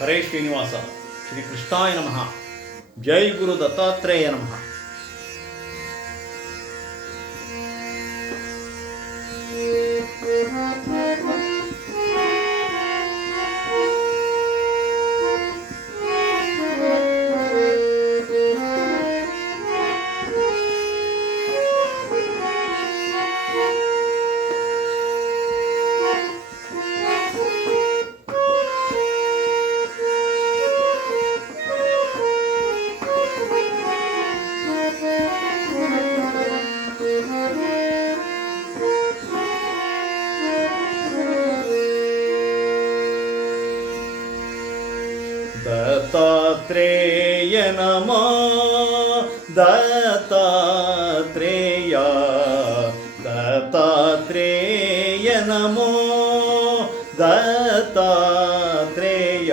ಹರೇ ಶ್ರೀನಿವಾಸ. ಶ್ರೀ ಕೃಷ್ಣಾಯ ನಮಃ. ಜೈ ಗುರು ದತ್ತಾತ್ರೇಯ ನಮಃ. ದತ್ತಾತ್ರೇಯ ನಮಃ ದತ್ತಾತ್ರೇಯ, ದತ್ತಾತ್ರೇಯ ನಮೋ ದತ್ತಾತ್ರೇಯ.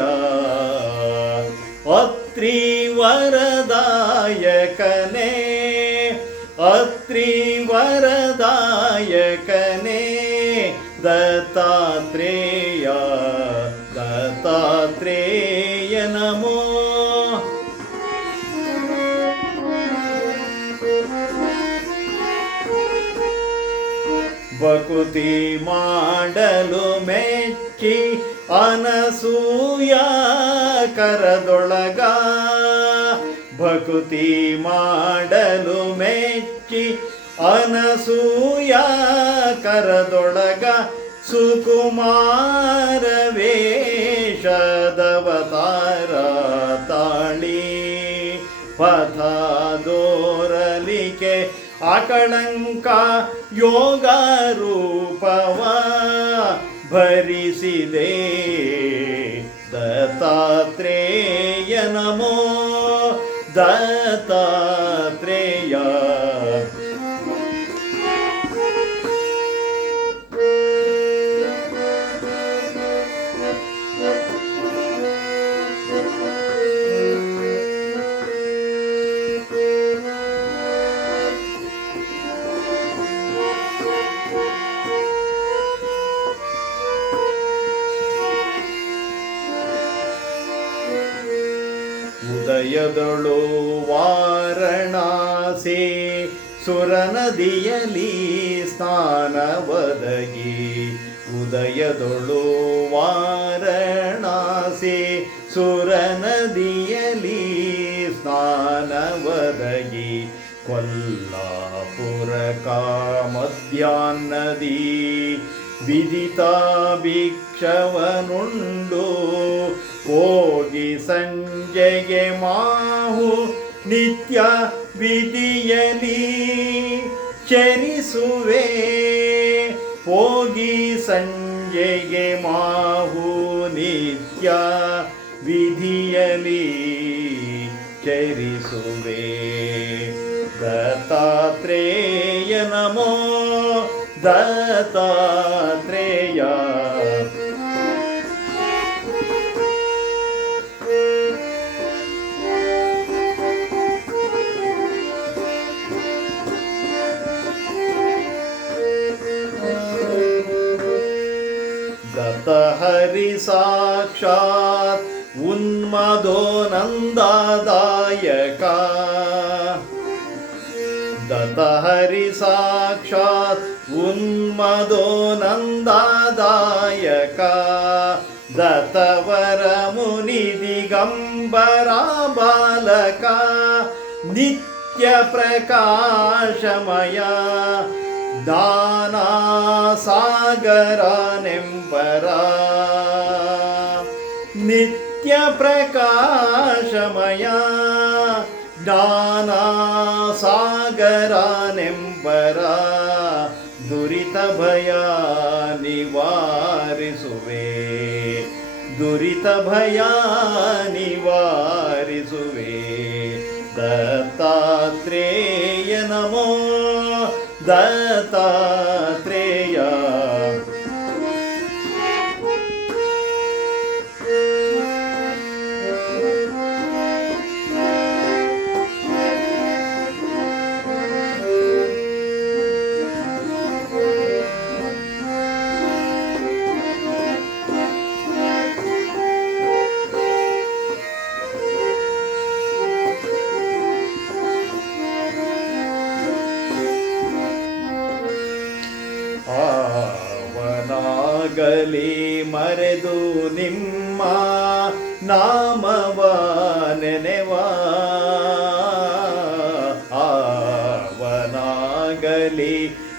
ಅತ್ರಿ ವರದಾಯಕನೇ, ಅತ್ರಿ ವರದಾಯಕನೇ ದತ್ತಾತ್ರೇಯ, ದತ್ತಾತ್ರೇಯ ನಮೋ. ಭಕುತಿ ಮಾಡಲು ಮೆಚ್ಚಿ ಅನಸೂಯ ಕರದೊಳಗ, ಭಕುತಿ ಮಾಡಲು ಮೆಚ್ಚಿ ಅನಸೂಯ ಕರದೊಳಗ, ಸುಕುಮಾರ ವೇಷದವತಾರ ತಾಳಿ ಪಥದೋರಲಿಕೆ ಅಕಳಂಕ ಯೋಗ ರೂಪವ ಭರಿಸಿದೆ. ದತ್ತಾತ್ರೇಯ ನಮೋ ದತ್ತಾತ್ರೇಯ. ಉದಯದೊಳು ವಾರಣಾಸಿ ಸುರನದಿಯಲಿ ಸ್ನಾನವದಗಿ, ಉದಯದೊಳು ವಾರಣಾಸಿ ಸುರನದಿಯಲಿ ಸ್ನಾನವದಗಿ, ಕೊಲ್ಲಾಪುರ ಮಧ್ಯಾಹ್ನದಿ ವಿದಿತ ಭಿಕ್ಷವನುಂಡು, ಹೋಗಿ ಸಂಜೆಗೆ ಮಾಹು ನಿತ್ಯ ವಿಧಿಯಲಿ ಚರಿಸುವೆ, ಹೋಗಿ ಸಂಜೆಗೆ ಮಾಹು ನಿತ್ಯ ವಿಧಿಯಲಿ ಚರಿಸುವೆ. ದತ್ತಾತ್ರೇಯ ನಮೋ ದತ್ತಾತ್ರೇಯ. ದತ್ತಹರಿ ಸಾಕ್ಷಾತ್ ಉನ್ಮದೋ ನಂದದಾಯಕ, ದತ್ತಹರಿ ಸಾಕ್ಷಾತ್ ಉನ್ಮದೋ ನಂದದಾಯಕ, ದತ್ತವರ ಮುನಿ ದಿಗಂಬರ ಬಾಲಕ, ನಿತ್ಯ ಪ್ರಕಾಶಮಯ ದಾನ ಸಾಗರ ನೆಂಬರ, ನಿತ್ಯ ಪ್ರಕಾಶಮಯ ಜ್ಞಾನ ಸಾಗರ ನೆಂಬರ, ದುರಿತ ಭಯ ನಿವಾರಿಸುವೆ, ದುರಿತ ಭಯ ನಿವಾರಿಸುವೆ. ದತ್ತಾತ್ರೇಯ ನಮೋ ದತ್ತಾತ್ರೇಯ. ಮರೆದು ನಿಮ್ಮ ನಾಮವ ನೆನೆವಾ ಆವನಾಗಲಿ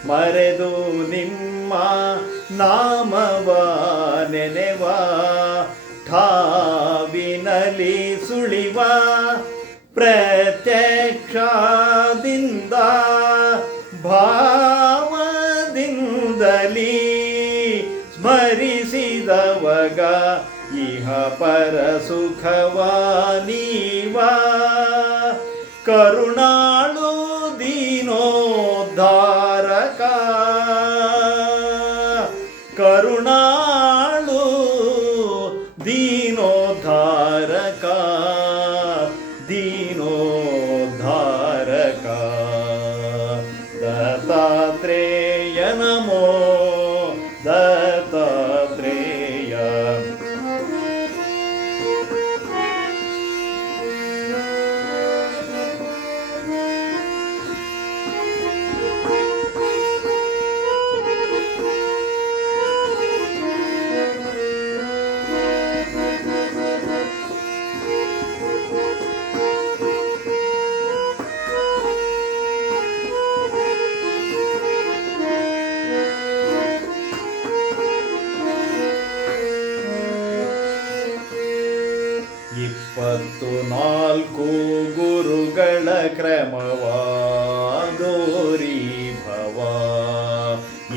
ಮರೆದು ನಿಮ್ಮ ನಾಮವ ನೆನೆವಾ ಠಾವಿನಲಿ ಸುಳಿವ ಪ್ರತ್ಯಕ್ಷದಿಂದ ಭಾವದಿಂದಲೀ ಸ್ಮರಿಸಿದವಗ ಇಹ ಪರ ಸುಖವ ನೀವ ಕರುಣಾಳು ದೀನೋದ್ಧಾರಕ ಕರುಣಾಳು ದೀನೋದ್ಧಾರಕ ದೀನೋದ್ಧಾರಕ ದತ್ತಾತ್ರೇಯ ನಮೋ ದತ್ತಾತ್ರೇಯ ಇಪ್ಪತ್ತು ನಾಲ್ಕು ಗುರುಗಳ ಕ್ರಮವಾದೋರಿ ಭವ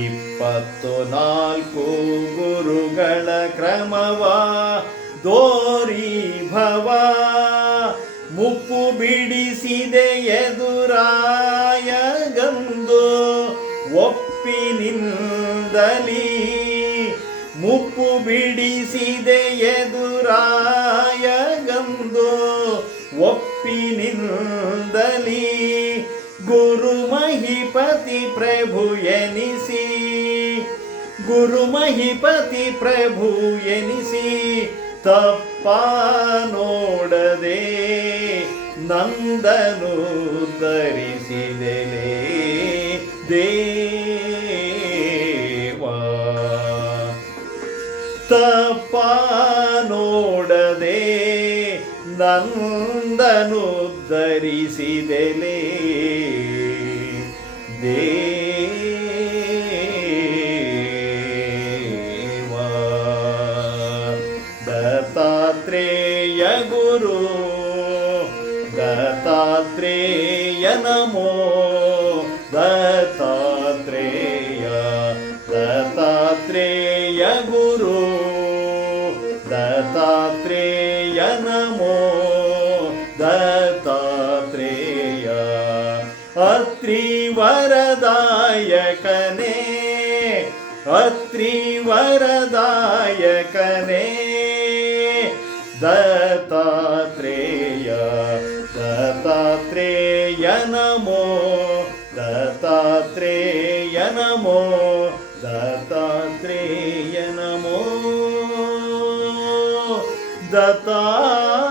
ಇಪ್ಪತ್ತು ನಾಲ್ಕು ಗುರುಗಳ ಕ್ರಮವ ದೋರಿ ಭವ ಮುಪ್ಪು ಬಿಡಿಸಿದೆ ಎದುರಾಯ ಗಂದು ಒಪ್ಪಿನಿಂದಲೀ ಮುಪ್ಪು ಬಿಡಿಸಿದೆ ಎದುರಾಯ ಗಂದು ಒಪ್ಪಿನಿಂದಲೀ ಗುರು ಮಹಿಪತಿ ಪ್ರಭು ಎನಿಸಿ ಗುರು ಮಹಿಪತಿ ಪ್ರಭು ಎನಿಸಿ ತಪ್ಪ ನೋಡದೆ ನಂದನು ಧರಿಸಿದೆಲೆ ದೇವಾ ತಪ್ಪ ನೋಡದೆ ನಂದನು ಧರಿಸಿದೆಲೆ ದೇವಾ ದತ್ತಾತ್ರೇಯ ಗುರು ದತ್ತಾತ್ರೇಯ ನಮೋ ದತ್ತಾತ್ರೇಯ ದತ್ತಾತ್ರೇಯ ಗುರು ದತ್ತಾತ್ರೇಯ ನಮೋ ದತ್ತಾತ್ರೇಯ ಅತ್ರಿ ವರದಾಯಕನೇ ಅತ್ರಿ ವರದಾಯಕನೇ ದತ್ತಾತ್ರೇಯ ದತ್ತಾತ್ರೇಯ ನಮೋ ದತ್ತಾತ್ರೇಯ ನಮೋ ದತ್ತಾತ್ರೇಯ ನಮೋ ದತ್ತಾತ್ರೇಯ